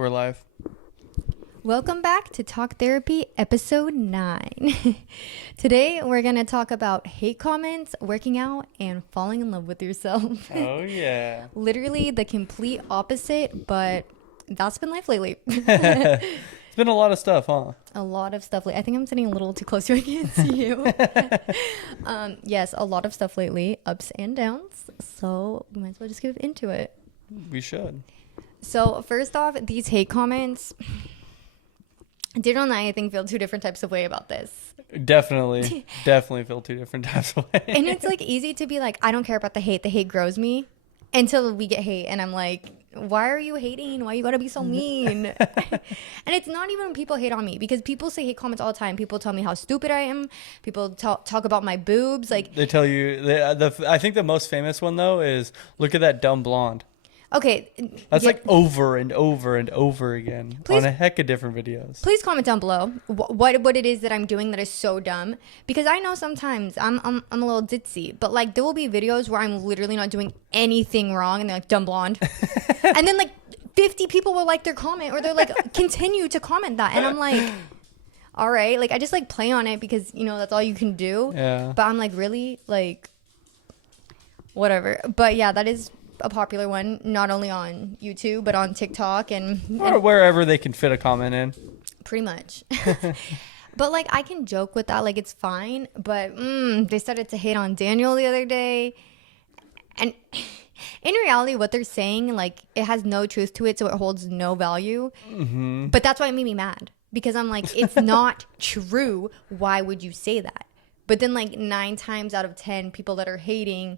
We're live. Welcome back to Talk Therapy episode 9. Today we're going to talk about hate comments, working out, and falling in love with yourself. Oh, yeah. Literally the complete opposite, but that's been life lately. It's been a lot of stuff, huh? A lot of stuff. I think I'm sitting a little too close so I can't see you. Yes, a lot of stuff lately, ups and downs. So we might as well just get into it. We should. So first off, these hate comments... Daniel and I think, feel two different types of way about this. Definitely feel two different types of way. And it's like easy to be like, I don't care about the hate. The hate grows me until we get hate. And I'm like, why are you hating? Why you gotta be so mean? And it's not even when people hate on me, because people say hate comments all the time. People tell me how stupid I am. People talk about my boobs. Like They tell you, I think the most famous one though is, look at that dumb blonde. Okay. That's like over and over and over again on a heck of different videos. Please comment down below what it is that I'm doing that is so dumb, because I know sometimes I'm a little ditzy, but like there will be videos where I'm literally not doing anything wrong and they're like, dumb blonde. And then like 50 people will like their comment, or they're like continue to comment that, and I'm like, all right, like I just like play on it because you know that's all you can do. Yeah. But I'm like, really, like whatever. But yeah, that is a popular one, not only on YouTube but on TikTok and Or wherever they can fit a comment in. pretty much. But like I can joke with that, like it's fine, but they started to hate on Daniel the other day, and in reality what they're saying, like it has no truth to it, so it holds no value. But that's why it made me mad, because I'm like, it's not true, why would you say that? But then like 9 times out of 10 people that are hating,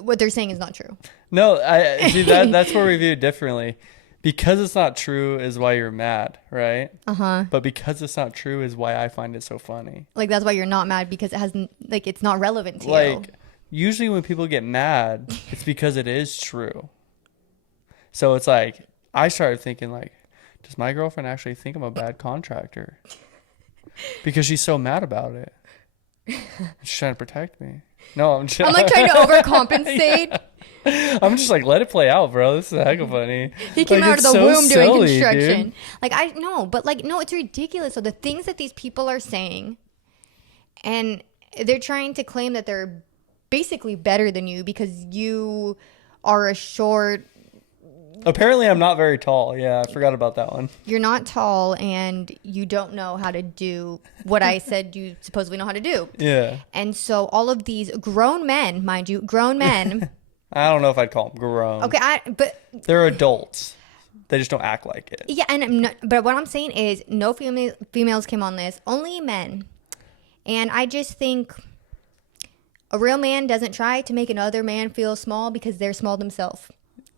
what they're saying is not true. No, I see that's where we view it differently. Because it's not true is why you're mad, right? But because it's not true is why I find it so funny. Like that's why you're not mad, because it hasn't, like it's not relevant to you. Like usually when people get mad, it's because it is true. So it's like I started thinking like, does my girlfriend actually think I'm a bad contractor? Because she's so mad about it. She's trying to protect me. No, I'm like trying to overcompensate. Yeah. I'm just like, let it play out, bro. This is a heck of funny. He came like, out of the so womb doing silly, construction. dude. Like I know, but like no, it's ridiculous. So the things that these people are saying, and they're trying to claim that they're basically better than you because you are a short. Apparently, I'm not very tall. Yeah, I forgot about that one. You're not tall, and you don't know how to do what I said you supposedly know how to do. Yeah. And so all of these grown men, mind you, grown men. I don't know if I'd call them grown. Okay, but they're adults. They just don't act like it. yeah, but what I'm saying is no females came on this, only men. And I just think a real man doesn't try to make another man feel small because they're small themselves.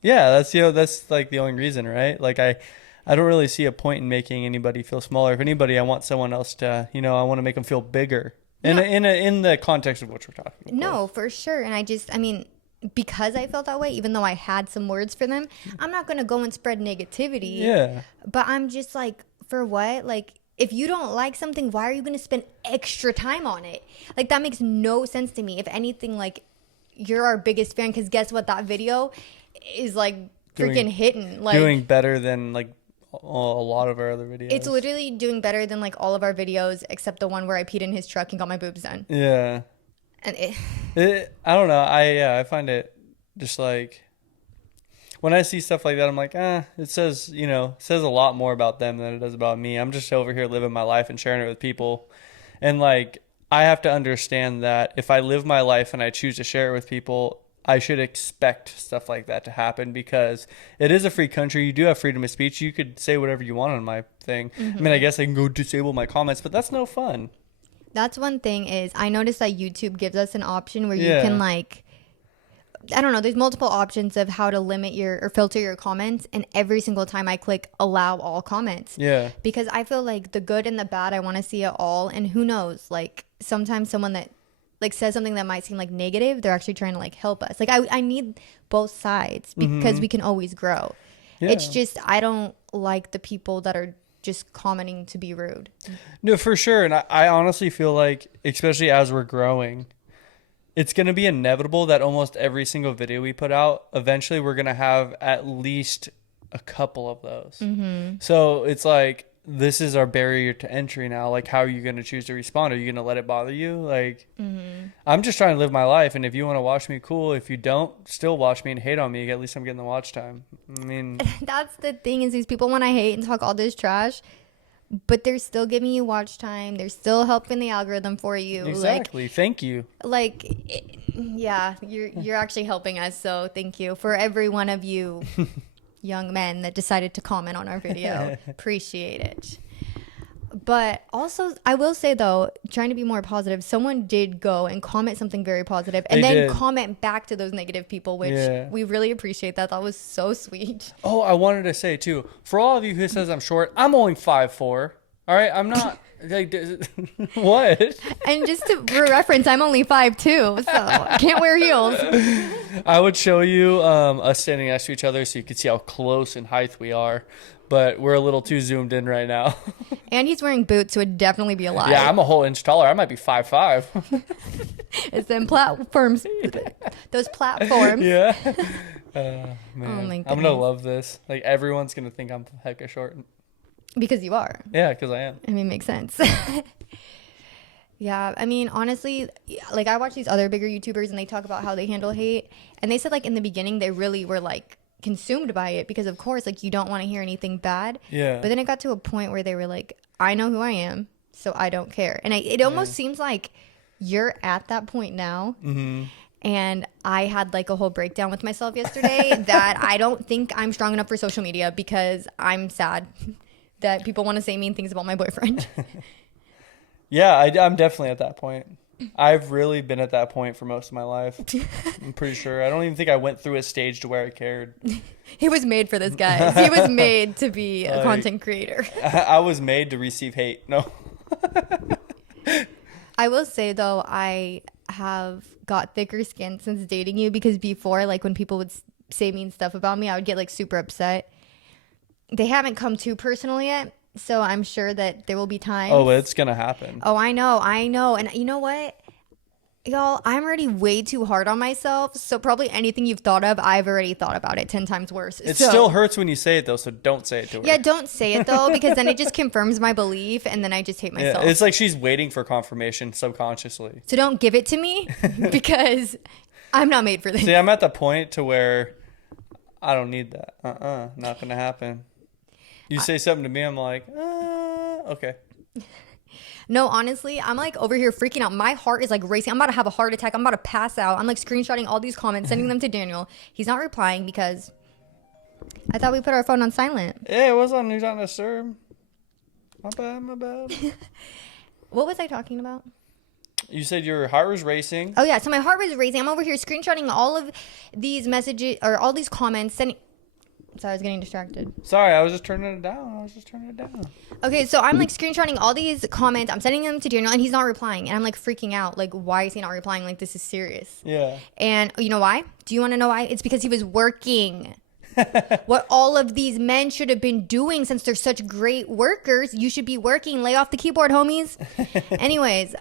Yeah, that's like the only reason, right? Like I don't really see a point in making anybody feel smaller. If anybody, I want someone else to, I want to make them feel bigger. No. In the context of what we're talking about. No, for sure. And I mean, because I felt that way, even though I had some words for them, I'm not going to go and spread negativity. Yeah. But I'm just like, for what? Like, if you don't like something, why are you going to spend extra time on it? Like, that makes no sense to me. If anything, like, you're our biggest fan, because guess what? That video is like freaking hitting. Like, doing better than like a lot of our other videos. It's literally doing better than like all of our videos, except the one where I peed in his truck and got my boobs done. Yeah. And I don't know. I find it just like when I see stuff like that, I'm like, it says, says a lot more about them than it does about me. I'm just over here living my life and sharing it with people. And like, I have to understand that if I live my life and I choose to share it with people, I should expect stuff like that to happen, because it is a free country. You do have freedom of speech. You could say whatever you want on my thing. I mean, I guess I can go disable my comments, but that's no fun. That's one thing is I noticed that YouTube gives us an option where you can like, I don't know, there's multiple options of how to limit or filter your comments. And every single time I click allow all comments. Yeah. Because I feel like the good and the bad, I want to see it all. And who knows, like sometimes someone that like says something that might seem like negative, they're actually trying to like help us. Like I need both sides because we can always grow. Yeah. It's just, I don't like the people that are just commenting to be rude. No, for sure. And I honestly feel like, especially as we're growing, it's going to be inevitable that almost every single video we put out, eventually we're going to have at least a couple of those. So it's like, this is our barrier to entry now. Like, how are you going to choose to respond? Are you going to let it bother you? Like, I'm just trying to live my life. And if you want to watch me, cool. If you don't, still watch me and hate on me. At least I'm getting the watch time. I mean, That's the thing, is these people want to hate and talk all this trash, but they're still giving you watch time. They're still helping the algorithm for you. exactly. Thank you. Yeah, you're actually helping us. So thank you for every one of you young men that decided to comment on our video. Appreciate it. But also, I will say though, trying to be more positive, someone did go and comment something very positive and They then did. comment back to those negative people, which Yeah. we really appreciate. That was so sweet. Oh, I wanted to say too, for all of you who says I'm short, I'm only 5'4". All right, I'm not like what? And just for reference, I'm only 5'2", so I can't wear heels. I would show you us standing next to each other so you could see how close in height we are, but we're a little too zoomed in right now. And he's wearing boots, so it'd definitely be a lie. Yeah, I'm a whole inch taller. I might be 5'5". It's them platforms. Those platforms. Yeah. Man. my I'm gonna goodness. love this. Like, everyone's gonna think I'm hecka short. Because you are. Yeah, because I am. I mean, makes sense. Yeah, I mean, honestly, like I watch these other bigger YouTubers and they talk about how they handle hate. And they said like in the beginning, they really were like consumed by it because of course, like you don't want to hear anything bad. Yeah. But then it got to a point where they were like, I know who I am, so I don't care. And it almost seems like you're at that point now. Mm-hmm. And I had like a whole breakdown with myself yesterday that I don't think I'm strong enough for social media because I'm sad that people want to say mean things about my boyfriend. Yeah, I'm definitely at that point. I've really been at that point for most of my life. I'm pretty sure. I don't even think I went through a stage to where I cared. He was made for this, guys. He was made to be a Like, content creator. I was made to receive hate. No. I will say though, I have got thicker skin since dating you because before, like when people would say mean stuff about me, I would get like super upset. They haven't come too personal yet, so I'm sure that there will be times. Oh, it's gonna happen. Oh, I know. And you know what? Y'all, I'm already way too hard on myself, so probably anything you've thought of, I've already thought about it 10 times worse. It So- still hurts when you say it though, so don't say it to her. Yeah, don't say it though, because then it just confirms my belief, and then I just hate Yeah, myself. it's like she's waiting for confirmation subconsciously. So don't give it to me, because I'm not made for this. See, I'm at the point to where I don't need that. Not gonna happen. You say something to me, I'm like, okay. No, honestly, I'm like over here freaking out. My heart is like racing. I'm about to have a heart attack. I'm about to pass out. I'm like screenshotting all these comments, sending them to Daniel. He's not replying because I thought we put our phone on silent. Yeah, it was on News on Disturb. My bad. What was I talking about? You said your heart was racing. Oh yeah, so my heart was racing. I'm over here screenshotting all of these messages or all these comments, sending. Sorry, I was getting distracted. Sorry, I was just turning it down. Okay, so I'm like screenshotting all these comments. I'm sending them to Daniel, and he's not replying. And I'm like freaking out. Like, why is he not replying? Like, this is serious. Yeah. And you know why? Do you want to know why? It's because he was working. What all of these men should have been doing, since they're such great workers, you should be working. Lay off the keyboard, homies. Anyways,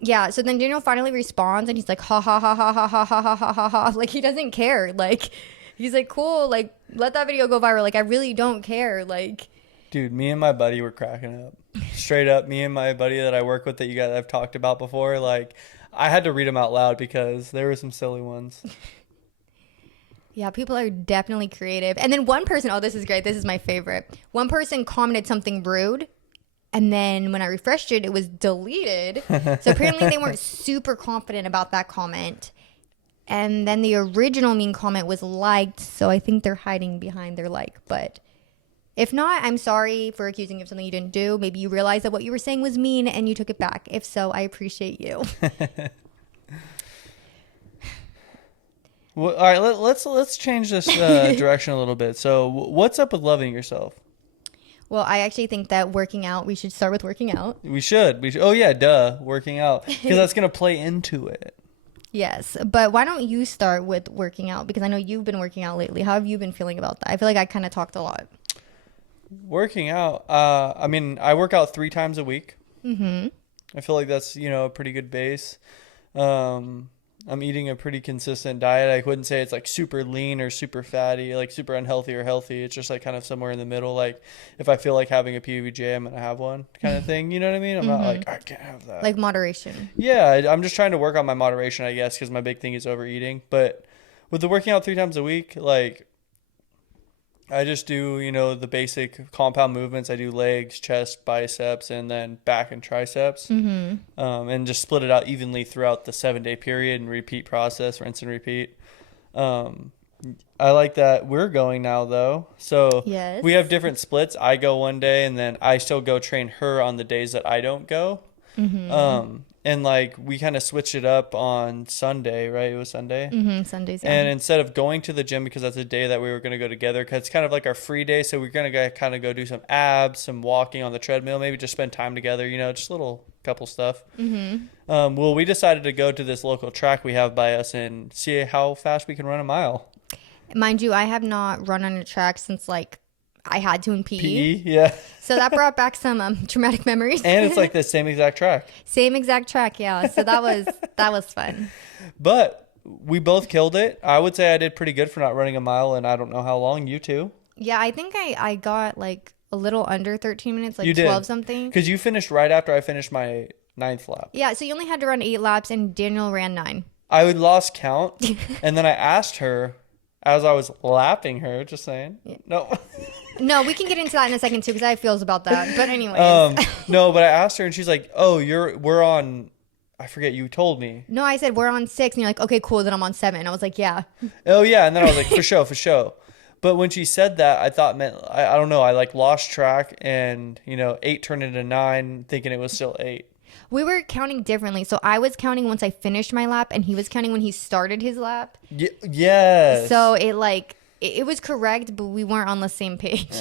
yeah. So then Daniel finally responds, and he's like, ha ha ha ha ha ha ha ha ha ha ha. Like, he doesn't care. Like, he's like, cool. Like, let that video go viral. Like, I really don't care. Like, Dude, me and my buddy were cracking up. Straight up, me and my buddy that I work with that you guys have talked about before, like, I had to read them out loud because there were some silly ones. yeah, people are definitely creative. And then one person, oh, this is great. This is my favorite. One person commented something rude. And then when I refreshed it, it was deleted. So apparently they weren't super confident about that comment. And then the original mean comment was liked. So I think they're hiding behind their like. But if not, I'm sorry for accusing you of something you didn't do. Maybe you realized that what you were saying was mean and you took it back. If so, I appreciate you. Well, all right, let's change this direction a little bit. So, what's up with loving yourself? Well, I actually think that working out, we should start with working out. We should. Oh yeah, duh, working out, because that's gonna play into it. Yes, but why don't you start with working out? Because I know you've been working out lately. How have you been feeling about that? I feel like I kind of talked a lot. Working out. I mean, I work out 3 times a week. Mm-hmm. I feel like that's a pretty good base. I'm eating a pretty consistent diet. I wouldn't say it's like super lean or super fatty, like super unhealthy or healthy. It's just like kind of somewhere in the middle. Like if I feel like having a PB&J, I'm gonna have one kind of thing. You know what I mean? I'm not like I can't have that. Like moderation. Yeah, I'm just trying to work on my moderation, I guess, because my big thing is overeating. But with the working out 3 times a week, like I just do, the basic compound movements. I do legs, chest, biceps, and then back and triceps, and just split it out evenly throughout the 7-day period and repeat process, rinse and repeat. I like that we're going now though. So Yes. we have different splits. I go one day, and then I still go train her on the days that I don't go. And like we kind of switched it up on Sunday, right? It was Sunday. Sundays. And Yeah. instead of going to the gym, because that's a day that we were going to go together, because it's kind of like our free day. So we're going to kind of go do some abs, some walking on the treadmill, maybe just spend time together, just a little couple stuff. Well, we decided to go to this local track we have by us and see how fast we can run a mile. Mind you, I have not run on a track since like I had to in PE. PE, yeah. So that brought back some traumatic memories. And it's like the same exact track. Same exact track, yeah. So that was fun. But we both killed it. I would say I did pretty good for not running a mile, and I don't know how long. You too? Yeah, I think I got like a little under 13 minutes, like You did. 12 something. Because you finished right after I finished my 9th lap. Yeah, so you only had to run 8 laps and Daniel ran 9. I would lost count, and then I asked her as I was lapping her, just saying. No. No, we can get into that in a second too because I have feels about that. But anyways. No, but I asked her and she's like, "Oh, we're on I forget, you told me." No, I said we're on 6 and you're like, "Okay, cool, then I'm on 7." And I was like, "Yeah." Oh yeah, and then I was like, "For sure, for sure." But when she said that, I thought meant I don't know, I like lost track and, 8 turned into 9 thinking it was still 8. We were counting differently. So I was counting once I finished my lap and he was counting when he started his lap. Yes. So it was correct, but we weren't on the same page.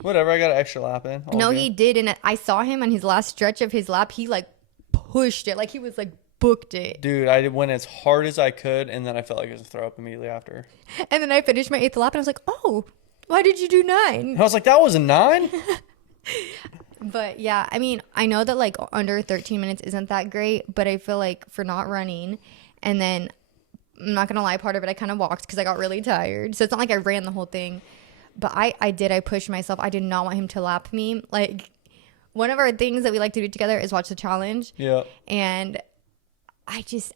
Whatever, I got an extra lap in. All No, good. he did. And I saw him on his last stretch of his lap. He like pushed it. Like he was like booked it. Dude, I went as hard as I could, and then I felt like I was going to throw up immediately after. And then I finished my 8th lap and I was like, "Oh, why did you do 9?" And I was like, that was a 9? But yeah, I mean, I know that like under 13 minutes isn't that great, but I feel like for not running, and then I'm not gonna lie, part of it I kind of walked because I got really tired. So it's not like I ran the whole thing, but I pushed myself. I did not want him to lap me. Like one of our things that we like to do together is watch the challenge. Yeah. And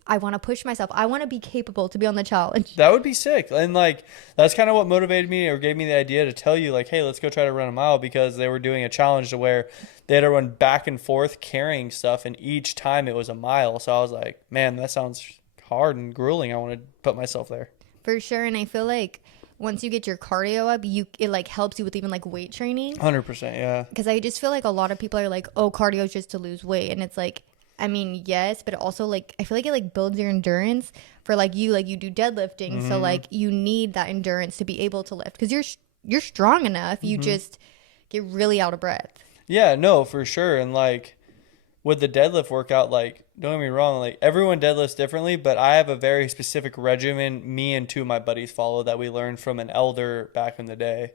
I want to push myself. I want to be capable to be on the challenge. That would be sick. And like that's kind of what motivated me or gave me the idea to tell you like, hey, let's go try to run a mile, because they were doing a challenge to where they had to run back and forth carrying stuff, and each time it was a mile. So I was like, man, that sounds hard and grueling. I want to put myself there. For sure. And I feel like once you get your cardio up, it like helps you with even like weight training. 100%, yeah. Because I just feel like a lot of people are like, "Oh, cardio is just to lose weight," and it's like, I mean, yes, but also like I feel like it like builds your endurance for like you do deadlifting, so like you need that endurance to be able to lift because you're strong enough. You just get really out of breath. Yeah, no, for sure. And like with the deadlift workout, like don't get me wrong, like everyone deadlifts differently, but I have a very specific regimen me and 2 of my buddies follow that we learned from an elder back in the day.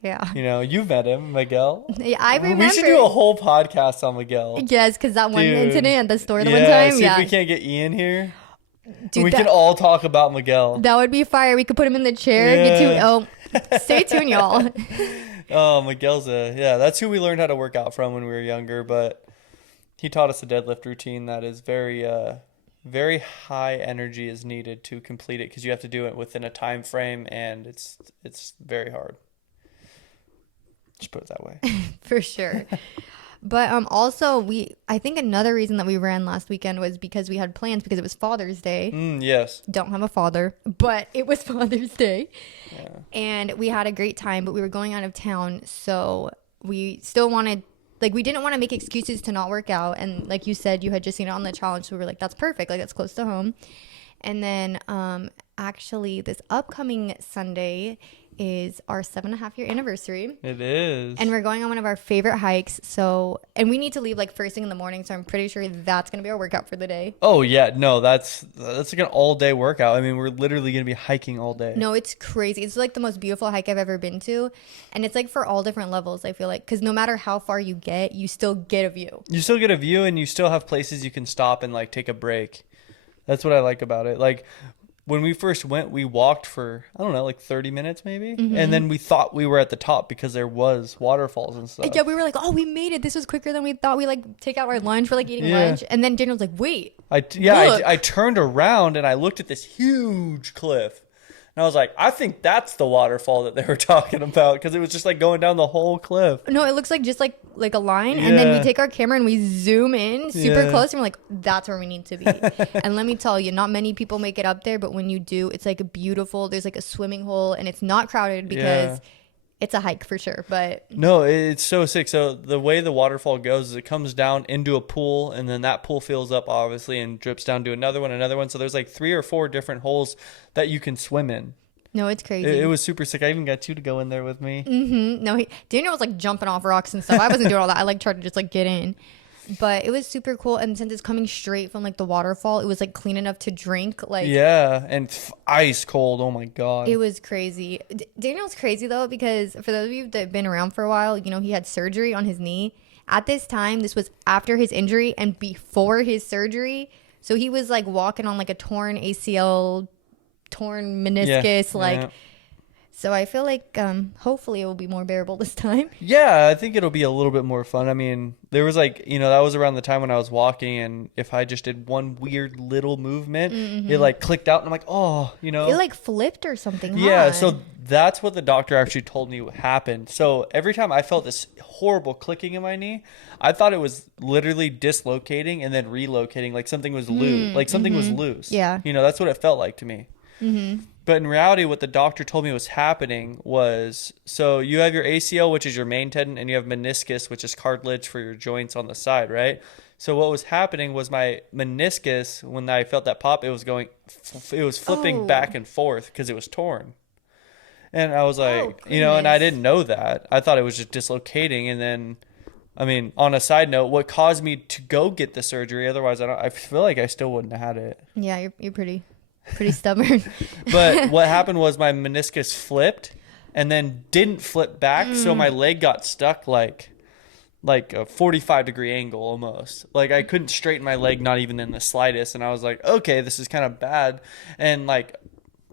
Yeah, You've met him, Miguel. yeah, I remember. We should do a whole podcast on Miguel. Yes, because that one Dude. incident at the store the Yeah, one time. see Yeah, if we can't get Ian here. dude, We can all talk about Miguel. that would be fire. We could put him in the chair. Yeah. Stay tuned, y'all. Oh, Miguel's that's who we learned how to work out from when we were younger, but he taught us a deadlift routine that is very high energy is needed to complete it, because you have to do it within a time frame, and it's very hard. Just put it that way. For sure. But also I think another reason that we ran last weekend was because we had plans because it was Father's Day. Yes. Don't have a father, but it was Father's Day. Yeah. And we had a great time, but we were going out of town, so we still wanted, like, we didn't want to make excuses to not work out. And like you said, you had just seen it on the challenge, so we were like, that's perfect, like that's close to home. And then actually this upcoming Sunday is our 7.5-year anniversary. It is. And we're going on one of our favorite hikes. So, and we need to leave like first thing in the morning. So I'm pretty sure that's going to be our workout for the day. Oh yeah, no, that's like an all day workout. I mean, we're literally gonna be hiking all day. No, it's crazy. It's like the most beautiful hike I've ever been to. And it's like for all different levels, I feel like. Because no matter how far you get, you still get a view. You still get a view, and you still have places you can stop and like take a break. That's what I like about it. Like when we first went, we walked for, I don't know, like 30 minutes maybe. And then we thought we were at the top because there was waterfalls and stuff. Yeah, we were like, oh, we made it. This was quicker than we thought. We like take out our lunch. We're like eating Yeah. lunch. And then Daniel was like, wait. I Look. turned around and I looked at this huge cliff. And I was like, I think that's the waterfall that they were talking about because it was just like going down the whole cliff. No, it looks like just like a line. And then we Yeah. take our camera and we zoom in super Yeah. close. And we're like, that's where we need to be. And let me tell you, not many people make it up there. But when you do, it's like beautiful. There's like a swimming hole and it's not crowded because it's a hike for sure. But No, it's so sick. So the way the waterfall goes is it comes down into a pool and then that pool fills up obviously and drips down to another one. So there's like 3 or 4 different holes that you can swim in. no, it's crazy. It was super sick. I even got you to go in there with me. No, Daniel was like jumping off rocks and stuff. I wasn't doing all that. I like tried to just like get in. But it was super cool. And since it's coming straight from like the waterfall, it was like clean enough to drink. Like Yeah, and ice cold. Oh my god. it was crazy. Daniel's crazy though, because for those of you that have been around for a while, you know, he had surgery on his knee. At this time, this was after his injury and before his surgery. So he was like walking on like a torn ACL, torn meniscus, like. Yeah. So I feel like hopefully it will be more bearable this time. Yeah, I think it'll be a little bit more fun. I mean, there was like, that was around the time when I was walking, and if I just did one weird little movement, it like clicked out, and I'm like, oh, It like flipped or something. Yeah, huh? so that's what the doctor actually told me happened. So every time I felt this horrible clicking in my knee, I thought it was literally dislocating and then relocating, like something was loose, like something was loose. Yeah. That's what it felt like to me. But in reality, what the doctor told me was happening was, so you have your ACL, which is your main tendon, and you have meniscus, which is cartilage for your joints on the side, right? So what was happening was my meniscus, when I felt that pop, it was flipping Oh. back and forth because it was torn. And I was like, and I goodness. didn't know that. I thought it was just dislocating. And then, I mean, on a side note, what caused me to go get the surgery, otherwise I feel like I still wouldn't have had it. Yeah, you're pretty stubborn. But what happened was my meniscus flipped and then didn't flip back. So my leg got stuck like a 45-degree angle almost. Like I couldn't straighten my leg, not even in the slightest. And I was like, okay, this is kind of bad. And like,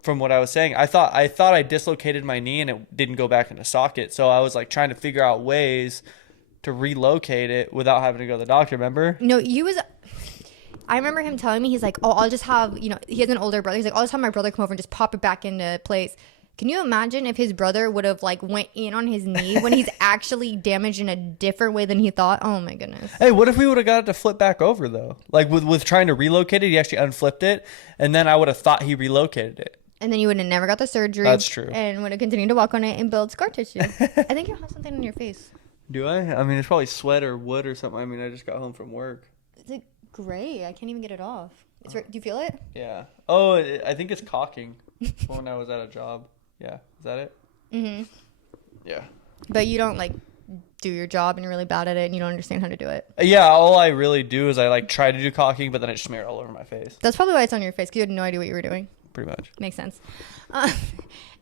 from what I was saying, I thought I dislocated my knee and it didn't go back into socket. So I was like trying to figure out ways to relocate it without having to go to the doctor, remember? No, I remember him telling me, he's like, oh, I'll just have, he has an older brother. He's like, I'll just have my brother come over and just pop it back into place. Can you imagine if his brother would have like went in on his knee when he's actually damaged in a different way than he thought? Oh my goodness. Hey, what if we would have got it to flip back over though? Like with trying to relocate it, he actually unflipped it, and then I would have thought he relocated it. And then you would have never got the surgery. That's true. And would have continued to walk on it and build scar tissue. I think you have something on your face. Do I? I mean, it's probably sweat or wood or something. I mean, I just got home from work. It's like gray. I can't even get it off. Do you feel it? Yeah. Oh, I think it's caulking when I was at a job. Yeah. Is that it? Mm-hmm. Yeah. But you don't like do your job and you're really bad at it and you don't understand how to do it. Yeah, all I really do is I like try to do caulking, but then it smeared all over my face. That's probably why it's on your face, because you had no idea what you were doing. Pretty much. Makes sense.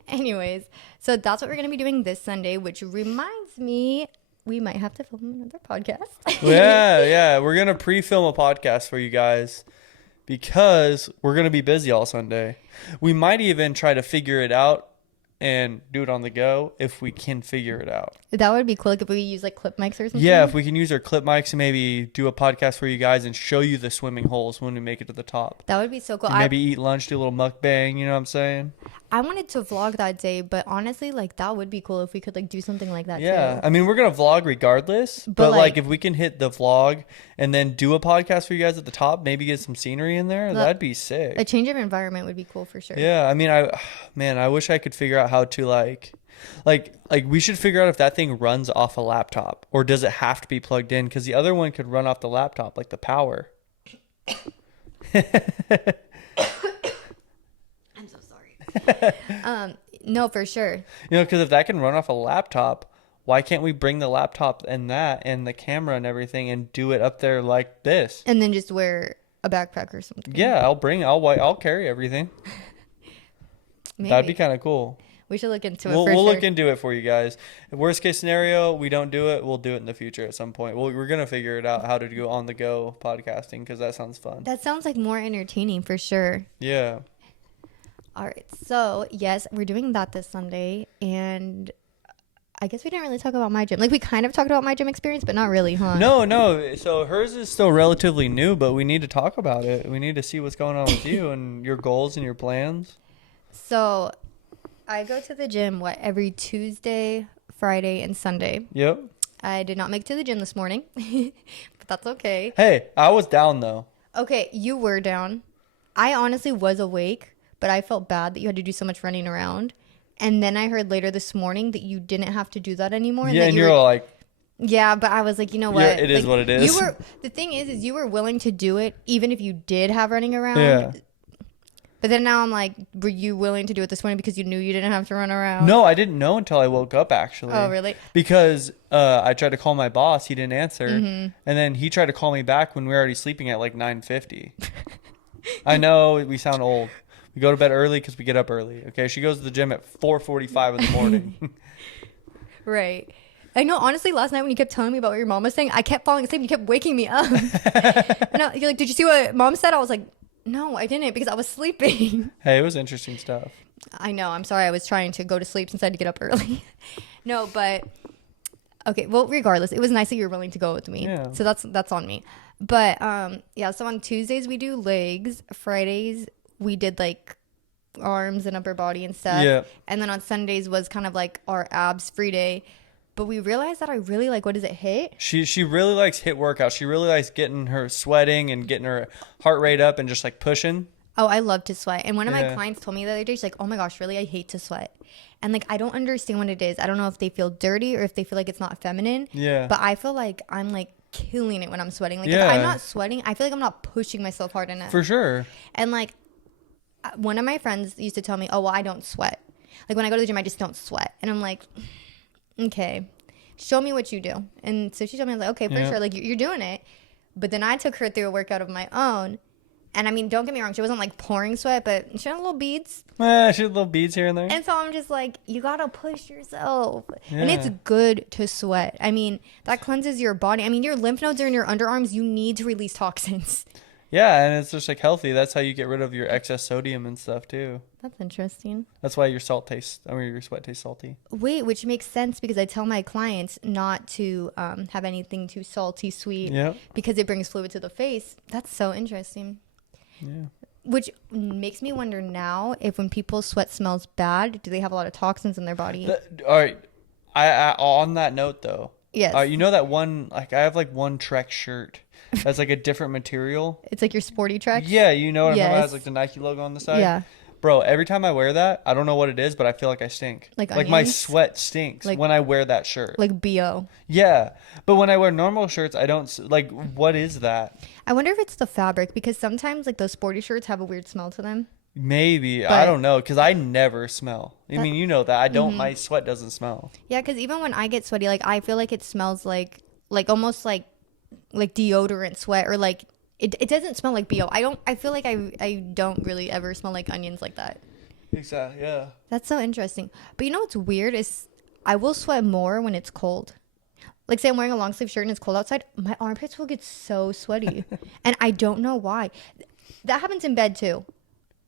Anyways, so that's what we're going to be doing this Sunday, which reminds me we might have to film another podcast. Yeah. We're going to pre-film a podcast for you guys because we're going to be busy all Sunday. We might even try to figure it out and do it on the go if we can figure it out. That would be cool, like if we use like clip mics or something. Yeah, if we can use our clip mics and maybe do a podcast for you guys and show you the swimming holes when we make it to the top. That would be so cool. And maybe eat lunch, do a little mukbang, you know what I'm saying? I wanted to vlog that day, but honestly, like that would be cool if we could like do something like that Yeah. too. I mean, we're going to vlog regardless, but like if we can hit the vlog and then do a podcast for you guys at the top, maybe get some scenery in there, that'd be sick. A change of environment would be cool for sure. Yeah, I mean, I wish I could figure out how to like we should figure out if that thing runs off a laptop or does it have to be plugged in? Because the other one could run off the laptop, like the power. I'm so sorry. No, for sure. Because if that can run off a laptop, why can't we bring the laptop and that and the camera and everything and do it up there like this? And then just wear a backpack or something. Yeah, I'll carry everything. Maybe. That'd be kind of cool. We should look into it. We'll for sure. look into it for you guys. Worst case scenario, we don't do it. We'll do it in the future at some point. We're gonna figure it out how to do on the go podcasting because that sounds fun. That sounds like more entertaining for sure. Yeah. All right. So, yes, we're doing that this Sunday. And I guess we didn't really talk about my gym. Like, we kind of talked about my gym experience, but not really, huh? No. So hers is still relatively new, but we need to talk about it. We need to see what's going on with you and your goals and your plans. So, I go to the gym, every Tuesday, Friday, and Sunday. Yep. I did not make it to the gym this morning, but that's okay. Hey, I was down though. Okay, you were down. I honestly was awake, but I felt bad that you had to do so much running around. And then I heard later this morning that you didn't have to do that anymore. Yeah, that and you're like, yeah, but I was like, you know what? yeah, it is what it is. The thing is you were willing to do it even if you did have running around. Yeah. But then now I'm like, were you willing to do it this morning because you knew you didn't have to run around? No, I didn't know until I woke up actually. Oh, really? Because I tried to call my boss, he didn't answer, and then he tried to call me back when we were already sleeping at like 9:50. I know we sound old. We go to bed early because we get up early. Okay, she goes to the gym at 4:45 in the morning. Right. I know, honestly, last night when you kept telling me about what your mom was saying, I kept falling asleep and you kept waking me up. And you're like, did you see what mom said? I was like, no, I didn't because I was sleeping. Hey, it was interesting stuff. I know. I'm sorry. I was trying to go to sleep since I had to get up early. No, but okay. Well, regardless, it was nice that you were willing to go with me. Yeah. So that's on me. But yeah. So on Tuesdays we do legs. Fridays we did like arms and upper body and stuff. Yeah. And then on Sundays was kind of like our abs free day. But we realized that I really like, what is it, HIIT? She really likes HIIT workouts. She really likes getting her sweating and getting her heart rate up and just like pushing. Oh, I love to sweat. And one of my Yeah. clients told me the other day, she's like, oh my gosh, really? I hate to sweat. And like, I don't understand what it is. I don't know if they feel dirty or if they feel like it's not feminine. Yeah. But I feel like I'm like killing it when I'm sweating. Like if Yeah. I'm not sweating, I feel like I'm not pushing myself hard enough. For sure. And like one of my friends used to tell me, oh, well, I don't sweat. Like when I go to the gym, I just don't sweat. And I'm like, okay, show me what you do. And so she told me, I was like, okay, for Yeah. sure. Like you're doing it. But then I took her through a workout of my own. And I mean, don't get me wrong, she wasn't like pouring sweat, but she had little beads. She had little beads here and there. And so I'm just like, you gotta push yourself. And it's Yeah. good to sweat. I mean, that cleanses your body. I mean, your lymph nodes are in your underarms. You need to release toxins. Yeah, and it's just like healthy. That's how you get rid of your excess sodium and stuff too. That's interesting. That's why your sweat tastes salty. Wait, which makes sense because I tell my clients not to have anything too salty, sweet, Yep. because it brings fluid to the face. That's so interesting. Yeah. Which makes me wonder now if when people's sweat smells bad, do they have a lot of toxins in their body? All right. I on that note though. Yes. You know that one, like I have like one Trek shirt that's like a different material. It's like your sporty trek. Yeah, you know what I'm talking about? It Yes. has like the Nike logo on the side. Yeah. Bro, every time I wear that, I don't know what it is, but I feel like I stink. Like my onions? sweat stinks Like- when I wear that shirt. Like BO. Yeah, but when I wear normal shirts, I don't like. What is that? I wonder if it's the fabric because sometimes like those sporty shirts have a weird smell to them. Maybe I But- don't know because I never smell. I mean, you know that I don't. Mm-hmm. My sweat doesn't smell. Yeah, because even when I get sweaty, like I feel like it smells like almost like deodorant sweat or like it doesn't smell like BO. I feel like I don't really ever smell like onions like that. Exactly. Yeah. That's so interesting. But you know what's weird is I will sweat more when it's cold. Like say I'm wearing a long sleeve shirt and it's cold outside, my armpits will get so sweaty. And I don't know why. That happens in bed too.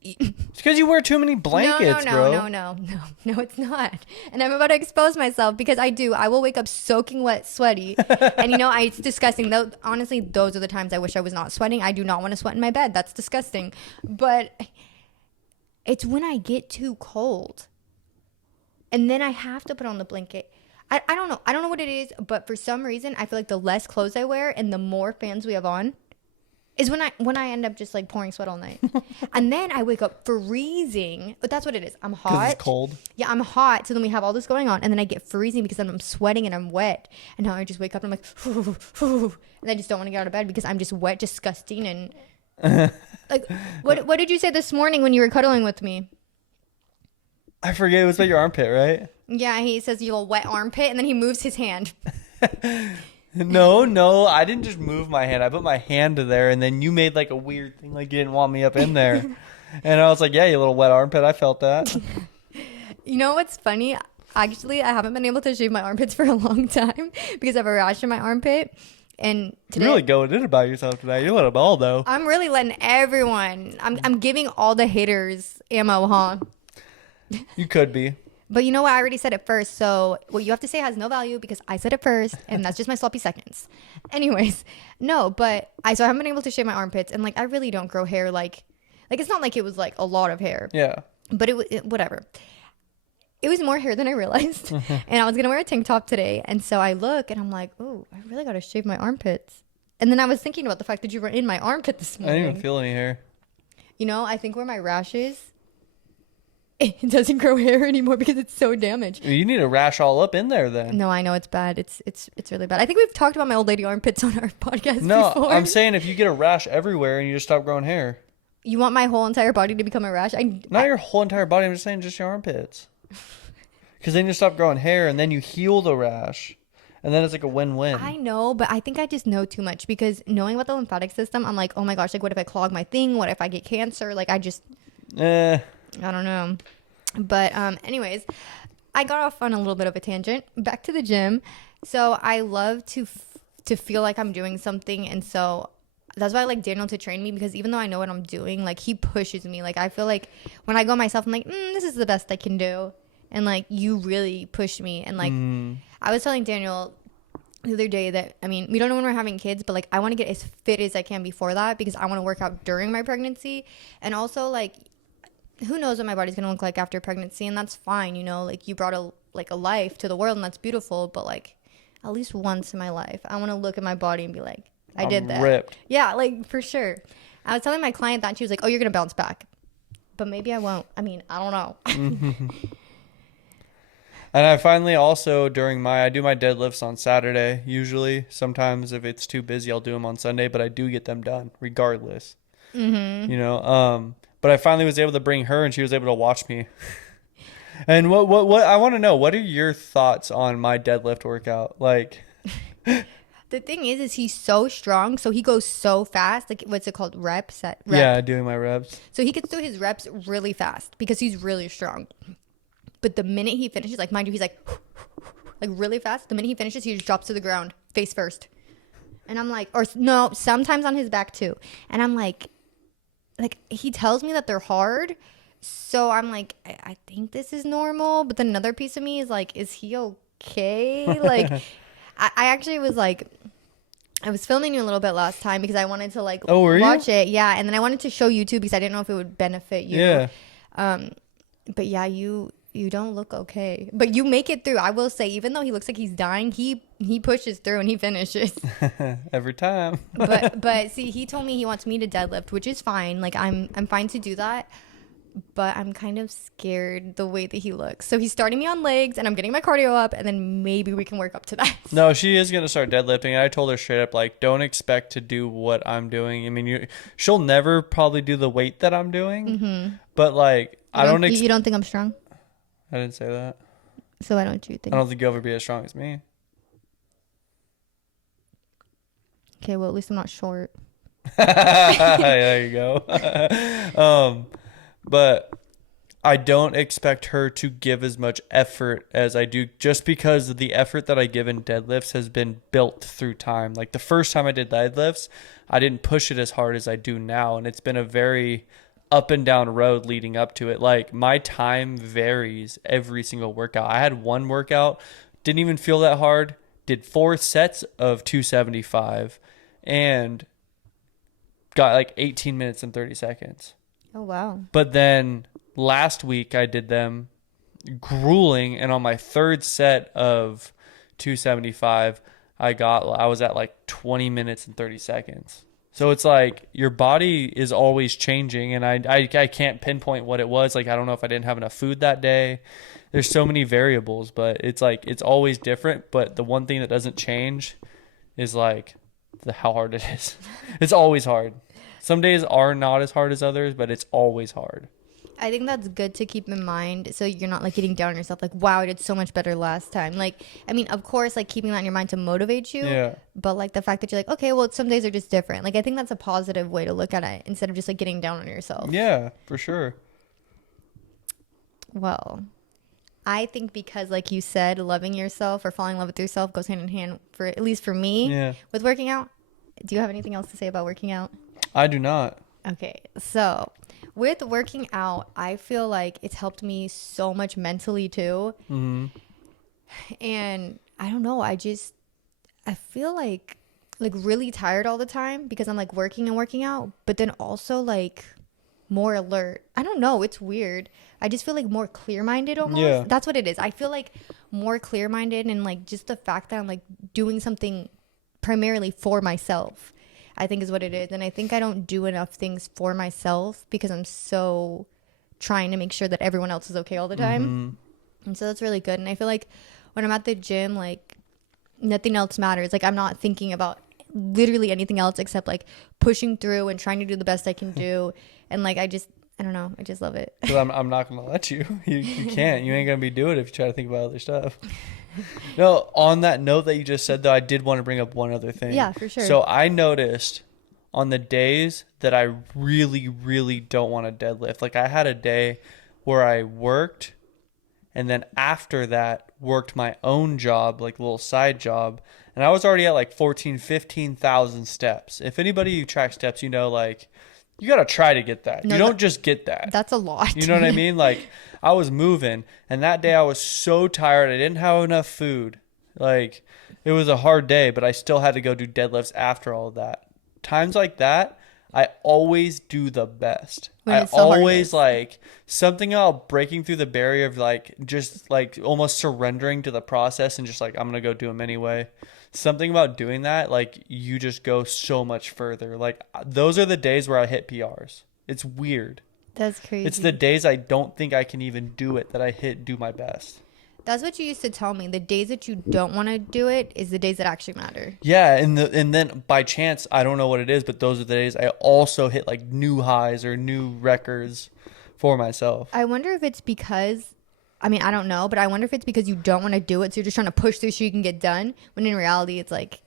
It's because you wear too many blankets, bro. No, it's not. And I'm about to expose myself because I do. I will wake up soaking wet, sweaty. And it's disgusting. Though honestly, those are the times I wish I was not sweating. I do not want to sweat in my bed. That's disgusting. But it's when I get too cold. And then I have to put on the blanket. I don't know. I don't know what it is, but for some reason I feel like the less clothes I wear and the more fans we have on is when I end up just like pouring sweat all night. And then I wake up freezing. But that's what it is. I'm hot. Because it's cold. Yeah, I'm hot. So then we have all this going on. And then I get freezing because then I'm sweating and I'm wet. And now I just wake up and I'm like, and I just don't want to get out of bed because I'm just wet, disgusting. And like, what did you say this morning when you were cuddling with me? I forget. It was about your armpit, right? Yeah, he says you little wet armpit. And then he moves his hand. No, I didn't just move my hand. I put my hand to there, and then you made like a weird thing, like you didn't want me up in there. And I was like, "Yeah, you little wet armpit." I felt that. You know what's funny? Actually, I haven't been able to shave my armpits for a long time because I have a rash in my armpit. And today, You're really going in about yourself today. You let them all know. I'm really letting everyone. I'm giving all the haters ammo, huh? You could be. But you know what? I already said it first. So what you have to say has no value because I said it first, and that's just my sloppy seconds. Anyways, no, but I haven't been able to shave my armpits, and like I really don't grow hair like it's not like it was like a lot of hair, Yeah. but whatever. It was more hair than I realized, and I was gonna wear a tank top today, and so I look and I'm like, oh, I really gotta shave my armpits. And then I was thinking about the fact that you were in my armpit this I morning. didn't even feel any hair. You know, I think where my rash is, it doesn't grow hair anymore because it's so damaged. You need to rash all up in there then. No, I know it's bad. It's really bad. I think we've talked about my old lady armpits on our podcast No, before. I'm saying if you get a rash everywhere and you just stop growing hair. You want my whole entire body to become a rash? Not your whole entire body. I'm just saying just your armpits. Because then you stop growing hair and then you heal the rash. And then it's like a win-win. I know, but I think I just know too much because knowing about the lymphatic system, I'm like, oh my gosh, like what if I clog my thing? What if I get cancer? Like I don't know. But anyways, I got off on a little bit of a tangent. Back to the gym. So I love to feel like I'm doing something, and so that's why I like Daniel to train me because even though I know what I'm doing, like he pushes me. Like I feel like when I go myself, I'm like, this is the best I can do, and like you really push me. And like I was telling Daniel the other day that we don't know when we're having kids, but like I want to get as fit as I can before that because I want to work out during my pregnancy, and also like who knows what my body's gonna look like after pregnancy, and that's fine, you know, like you brought a life to the world and that's beautiful, but like at least once in my life I want to look at my body and be like, I did that. Ripped. Yeah, like for sure. I was telling my client that, and she was like, oh, you're gonna bounce back, but maybe I won't. I don't know. And I finally also I do my deadlifts on Saturday usually. Sometimes if it's too busy, I'll do them on Sunday, but I do get them done regardless. You know, but I finally was able to bring her and she was able to watch me. And what I want to know, what are your thoughts on my deadlift workout? Like, the thing is he's so strong, so he goes so fast. Like, what's it called? Reps at rep. Yeah, doing my reps. So he gets through his reps really fast because he's really strong. But the minute he finishes, like, mind you, he's like really fast. The minute he finishes, he just drops to the ground face first. And I'm like, or no, sometimes on his back too. And I'm like he tells me that they're hard. So I'm like, I think this is normal. But then another piece of me is like, is he okay? Like, I actually was like, I was filming you a little bit last time because I wanted to like watch it. Yeah. And then I wanted to show you too because I didn't know if it would benefit you. Yeah. But yeah, you don't look okay. But you make it through. I will say, even though he looks like he's dying, he pushes through and he finishes. Every time. but see, he told me he wants me to deadlift, which is fine. Like I'm fine to do that. But I'm kind of scared the way that he looks. So he's starting me on legs and I'm getting my cardio up and then maybe we can work up to that. No, she is going to start deadlifting. And I told her straight up, like, don't expect to do what I'm doing. I mean, she'll never probably do the weight that I'm doing. But like, You don't think I'm strong? I didn't say that. So why don't you think? I don't think you'll ever be as strong as me. Okay, well, at least I'm not short. There you go. But I don't expect her to give as much effort as I do just because the effort that I give in deadlifts has been built through time. Like the first time I did deadlifts, I didn't push it as hard as I do now. And it's been a very up and down road leading up to it. Like my time varies every single workout. I had one workout, didn't even feel that hard, did 4 sets of 275 and got like 18 minutes and 30 seconds. Oh, wow. But then last week I did them grueling, and on my 3rd set of 275, I was at like 20 minutes and 30 seconds. So it's like your body is always changing, and I can't pinpoint what it was. Like I don't know if I didn't have enough food that day. There's so many variables, but it's like it's always different. But the one thing that doesn't change is like how hard it is. It's always hard. Some days are not as hard as others, but it's always hard. I think that's good to keep in mind so you're not like getting down on yourself like, wow, I did so much better last time. Like, I mean, of course, like keeping that in your mind to motivate you. Yeah. But like the fact that you're like, okay, well, some days are just different. Like, I think that's a positive way to look at it instead of just like getting down on yourself. Yeah, for sure. Well, I think because, like you said, loving yourself or falling in love with yourself goes hand in hand, for at least for me, Yeah. with working out. Do you have anything else to say about working out? I do not. Okay, so with working out, I feel like it's helped me so much mentally too. Mm-hmm. And I don't know, I feel like really tired all the time because I'm like working and working out, but then also like more alert. I don't know, it's weird. I just feel like more clear-minded almost. Yeah. That's what it is. I feel like more clear-minded, and like just the fact that I'm like doing something primarily for myself, I think is what it is. And I think I don't do enough things for myself because I'm so trying to make sure that everyone else is okay all the time. Mm-hmm. And so that's really good. And I feel like when I'm at the gym, like nothing else matters. Like I'm not thinking about literally anything else except like pushing through and trying to do the best I can do. And like I don't know, I just love it. 'Cause I'm not gonna let you. You can't. You ain't gonna be doing it if you try to think about other stuff. No, on that note that you just said though, I did want to bring up one other thing. Yeah, for sure. So I noticed on the days that I really, really don't want to deadlift, like I had a day where I worked and then after that worked my own job, like a little side job, and I was already at like 15,000 steps. If anybody who tracks steps, you know, like you got to try to get that. No, You don't just get that. That's a lot. You know what I mean? Like I was moving and that day I was so tired. I didn't have enough food. Like it was a hard day, but I still had to go do deadlifts after all of that. Times like that, I always do the best. When I it's the always hardest. like something about breaking through the barrier of like just like almost surrendering to the process and just like I'm going to go do them anyway. Something about doing that, like you just go so much further. Like those are the days where I hit PRs. It's weird. That's crazy. It's the days I don't think I can even do it that I do my best. That's what you used to tell me. The days that you don't want to do it is the days that actually matter. Yeah, and then by chance, I don't know what it is, but those are the days I also hit like new highs or new records for myself. I wonder if it's because, I mean, I don't know, but I wonder if it's because you don't want to do it, so you're just trying to push through so you can get done, when in reality it's like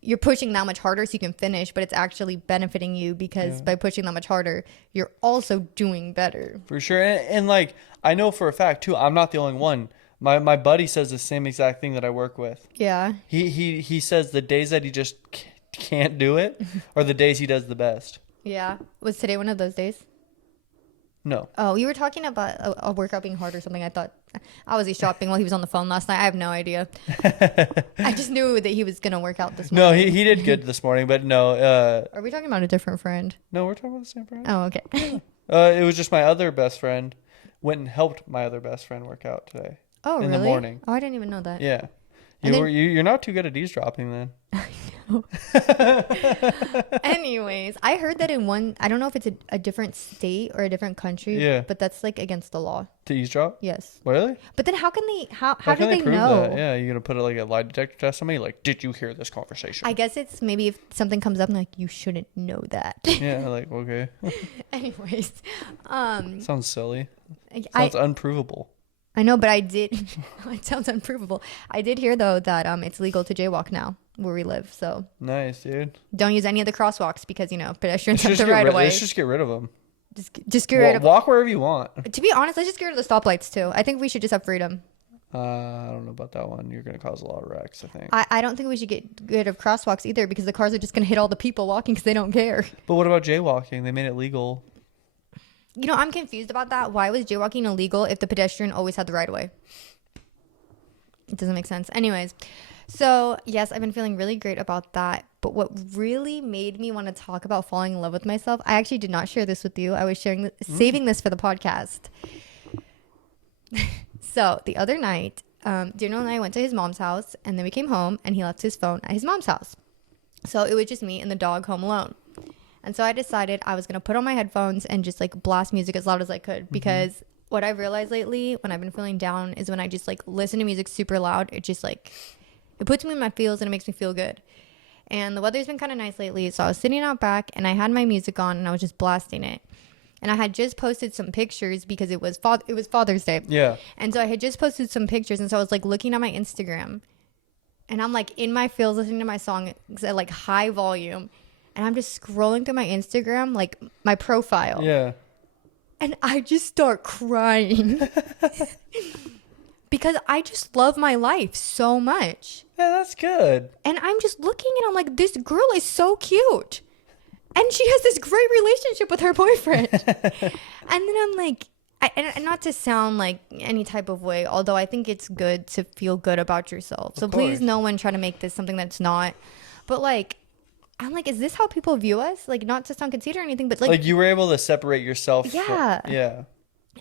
you're pushing that much harder so you can finish, but it's actually benefiting you because by pushing that much harder, you're also doing better. For sure. And like I know for a fact too, I'm not the only one. My buddy says the same exact thing that I work with. Yeah. He says the days that he just can't do it are the days he does the best. Yeah. Was today one of those days? No. Oh, you were talking about a workout being hard or something. I thought I was shopping while he was on the phone last night. I have no idea. I just knew that he was going to work out this No, morning. he did good this morning, but no. Are we talking about a different friend? No, we're talking about the same friend. Oh, okay. It was just my other best friend went and helped my other best friend work out today. Oh, In really? the morning. Oh, I didn't even know that. Yeah. And then- You're not too good at eavesdropping then. Anyways, I heard that in one, I don't know if it's a different state or a different country, Yeah. but that's like against the law. To eavesdrop? Yes. Really? But then how can they, how How do can they prove know? that? Yeah, you're gonna put like a lie detector test somebody like, did you hear this conversation? I guess it's maybe if something comes up and like, you shouldn't know that. Yeah, like okay. Anyways, Sounds silly. I Sounds unprovable. know, but I did, it sounds unprovable. I did hear though that it's legal to jaywalk now where we live. So Nice, dude. don't use any of the crosswalks because, you know, pedestrians Let's have the right of way. let's just get rid of them. Just get rid of, Walk wherever you want. to be honest, let's just get rid of the stoplights too. I think we should just have freedom. I don't know about that one. You're gonna cause a lot of wrecks, I think. I don't think we should get rid of crosswalks either because the cars are just going to hit all the people walking because they don't care. But what about jaywalking? They made it legal. You know, I'm confused about that. Why was jaywalking illegal if the pedestrian always had the right of way? It doesn't make sense. Anyways, so yes, I've been feeling really great about that. But what really made me want to talk about falling in love with myself, I actually did not share this with you. I was saving this for the podcast. So the other night, Daniel and I went to his mom's house, and then we came home, and he left his phone at his mom's house. So it was just me and the dog home alone. And so I decided I was going to put on my headphones and just like blast music as loud as I could because what I've realized lately when I've been feeling down is when I just like listen to music super loud, it just like, it puts me in my feels and it makes me feel good. And the weather's been kind of nice lately. So I was sitting out back and I had my music on and I was just blasting it. And I had just posted some pictures because it was Father's Day. Yeah. And so I had just posted some pictures. And so I was like looking at my Instagram and I'm like in my feels listening to my song at like high volume. And I'm just scrolling through my Instagram, like my profile. Yeah. And I just start crying. because I just love my life so much. Yeah, that's good. And I'm just looking and I'm like, this girl is so cute. And she has this great relationship with her boyfriend. And then I'm like, and not to sound like any type of way, although I think it's good to feel good about yourself. So please, no one try to make this something that's not. But like, I'm like, is this how people view us? Like, not to sound conceited or anything, but Like you were able to separate yourself. Yeah. Yeah.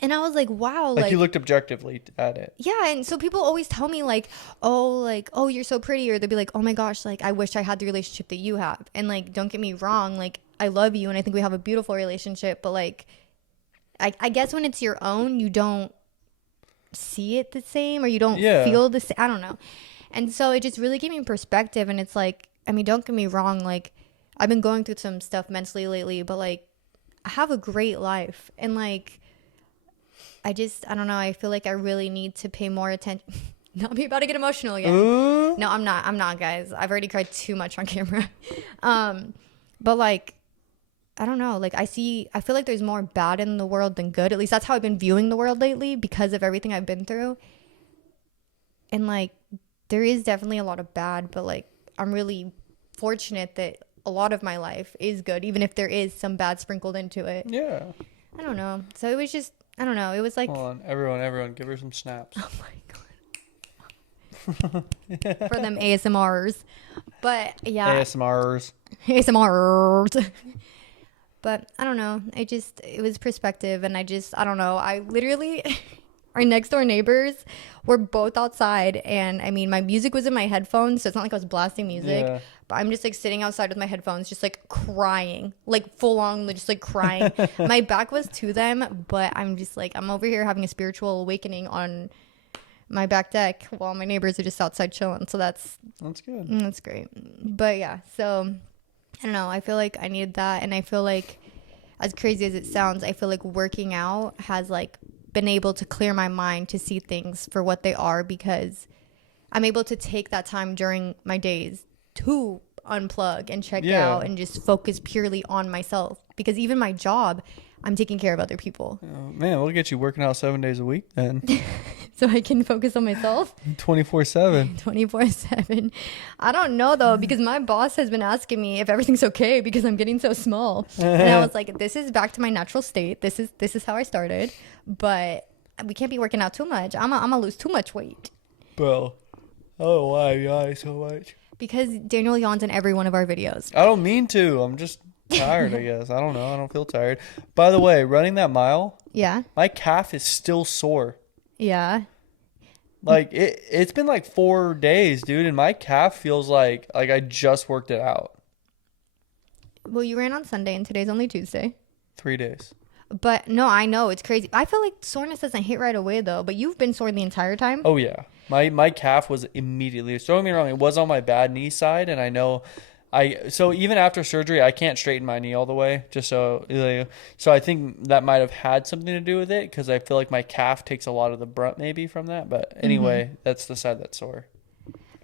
And I was like, wow. Like you looked objectively at it. Yeah. And so people always tell me like, oh, you're so pretty. Or they'll be like, oh my gosh, like, I wish I had the relationship that you have. And like, don't get me wrong. Like, I love you and I think we have a beautiful relationship. But like, I guess when it's your own, you don't see it the same or you don't feel the same. I don't know. And so it just really gave me perspective. And it's like, I mean, don't get me wrong. Like, I've been going through some stuff mentally lately, but like, I have a great life. And like, I don't know. I feel like I really need to pay more attention. Not be about to get emotional again. Ooh. No, I'm not, guys. I've already cried too much on camera. But like, I don't know. Like, I feel like there's more bad in the world than good. At least that's how I've been viewing the world lately because of everything I've been through. And like, there is definitely a lot of bad, but like, I'm really fortunate that a lot of my life is good, even if there is some bad sprinkled into it. Yeah. I don't know. So it was just, I don't know. It was like, hold on, everyone, give her some snaps. Oh my god. For them ASMRs. But yeah. ASMRs. ASMRs. But I don't know. It was perspective. And I don't know. I literally, our next door neighbors were both outside. And I mean, my music was in my headphones. So it's not like I was blasting music. Yeah. But I'm just like sitting outside with my headphones, just like crying, like full on, just like crying. My back was to them. But I'm just like, I'm over here having a spiritual awakening on my back deck while my neighbors are just outside chilling. So that's good. That's great. But yeah, so I don't know. I feel like I needed that. And I feel like, as crazy as it sounds, I feel like working out has like been able to clear my mind to see things for what they are, because I'm able to take that time during my days to unplug and check out and just focus purely on myself. Because even my job, I'm taking care of other people. Oh, man, we'll get you working out 7 days a week then. So I can focus on myself 24/7. 24/7. I don't know though, because my boss has been asking me if everything's okay because I'm getting so small. And I was like, this is back to my natural state. This is how I started. But we can't be working out too much. I'm gonna lose too much weight. Bro, I don't know why I'm yawning so much. Because Daniel yawns in every one of our videos. I don't mean to. I'm just tired, I guess. I don't know. I don't feel tired. By the way, running that mile, Yeah. my calf is still sore. Yeah. Like it's been like 4 days, dude, and my calf feels like I just worked it out. Well, you ran on Sunday and today's only Tuesday. 3 days. But no, I know it's crazy. I feel like soreness doesn't hit right away though. But you've been sore the entire time. Oh yeah, my calf was immediately. Don't get me wrong, it was on my bad knee side, and I know. So even after surgery, I can't straighten my knee all the way. Just so I think that might have had something to do with it, because I feel like my calf takes a lot of the brunt maybe from that. But anyway, that's the side that's sore.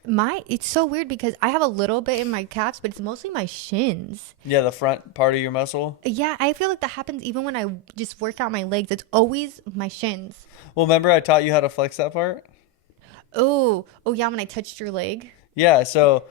It's so weird because I have a little bit in my calves, but it's mostly my shins. Yeah, the front part of your muscle. Yeah, I feel like that happens even when I just work out my legs. It's always my shins. Well, remember I taught you how to flex that part? Oh yeah, when I touched your leg. Yeah, so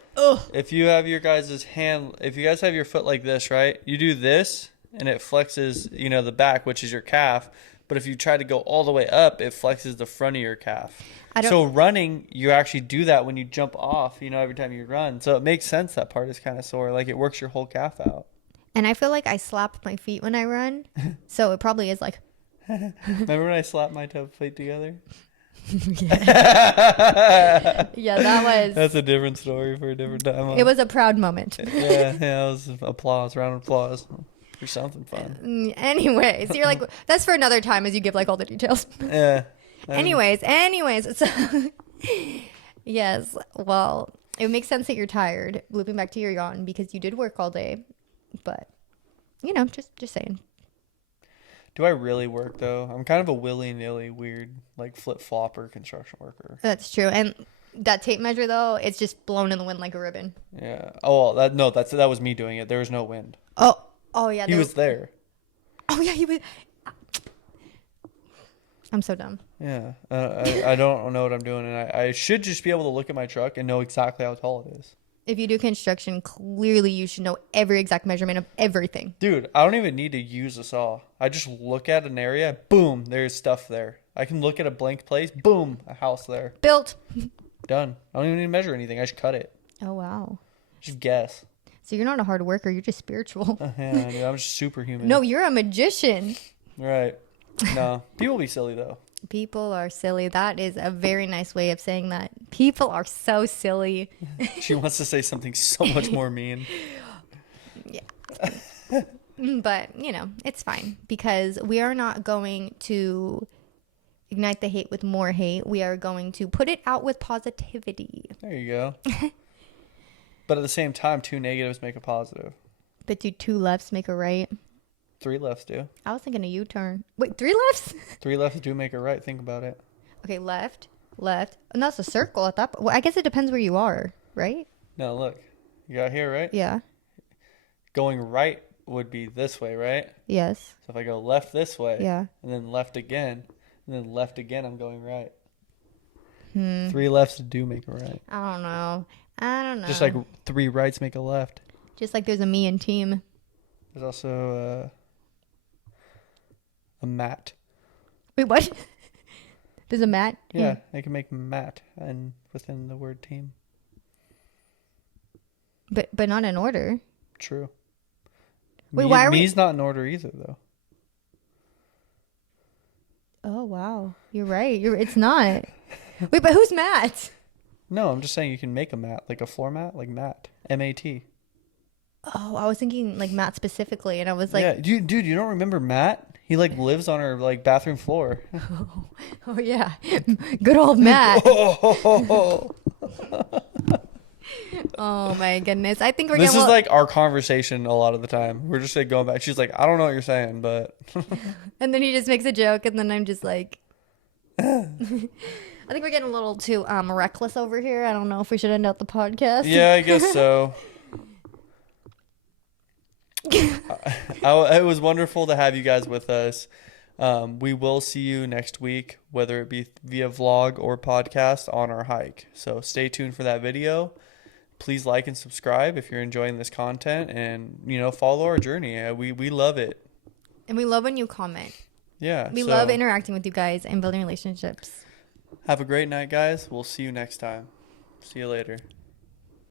if you have your guys' hand, if you guys have your foot like this, right? You do this and it flexes, the back, which is your calf. But if you try to go all the way up, it flexes the front of your calf. So running, you actually do that when you jump off, every time you run. So it makes sense that part is kind of sore. Like it works your whole calf out. And I feel like I slap my feet when I run. So it probably is like. Remember when I slapped my toe feet together? Yeah, that was. That's a different story for a different time. It was a proud moment. Yeah, it was round of applause for something fun. Anyways, you're like, that's for another time as you give like all the details. Yeah. Anyways, so yes, well, it makes sense that you're tired. Looping back to your yawn because you did work all day, but just saying. Do I really work though? I'm kind of a willy-nilly weird, like flip-flopper construction worker. That's true. And that tape measure though, it's just blown in the wind like a ribbon. Yeah. Oh, well, that was me doing it. There was no wind. Oh yeah. He was there. Oh yeah, he was. I'm so dumb. Yeah, I don't know what I'm doing, and I should just be able to look at my truck and know exactly how tall it is. If you do construction, clearly you should know every exact measurement of everything. Dude, I don't even need to use a saw. I just look at an area, boom, there's stuff there. I can look at a blank place, boom, a house there. Built. Done. I don't even need to measure anything. I just cut it. Oh, wow. Just guess. So you're not a hard worker. You're just spiritual. Yeah, dude, I'm just superhuman. No, you're a magician. Right. No. People be silly, though. People are silly. That is a very nice way of saying that. People are so silly. She wants to say something so much more mean. But, it's fine because we are not going to ignite the hate with more hate. We are going to put it out with positivity. There you go. But at the same time, 2 negatives make a positive. But do 2 lefts make a right? 3 lefts do. I was thinking a U-turn. Wait, 3 lefts? 3 lefts do make a right. Think about it. Okay, left. And that's a circle at that point. Well, I guess it depends where you are, right? No, look. You got here, right? Yeah. Going right would be this way, right? Yes. So if I go left this way, Yeah. and then left again, and then left again, I'm going right. 3 lefts do make a right. I don't know. Just like 3 rights make a left. Just like there's a me and team. There's also a mat. Wait, what? There's a mat? Yeah, I can make mat and within the word team. But not in order. True. Wait, why are we... Me's not in order either, though. Oh, wow. You're right. It's not. Wait, but who's Matt? No, I'm just saying you can make a mat, like a floor mat, like mat. M-A-T. Oh, I was thinking like Matt specifically, and I was like... Yeah, dude, you don't remember Matt? He like lives on our like bathroom floor. Oh yeah. Good old Matt. Oh my goodness. I think we're This is like our conversation a lot of the time. We're just like going back. She's like, I don't know what you're saying, but and then he just makes a joke, and then I'm just like I think we're getting a little too reckless over here. I don't know if we should end out the podcast. Yeah, I guess so. It was wonderful to have you guys with us. We will see you next week, whether it be via vlog or podcast on our hike. So stay tuned for that video. Please like and subscribe if you're enjoying this content, and follow our journey. We love it. And we love when you comment. Yeah. We love interacting with you guys and building relationships. Have a great night, guys. We'll see you next time. See you later.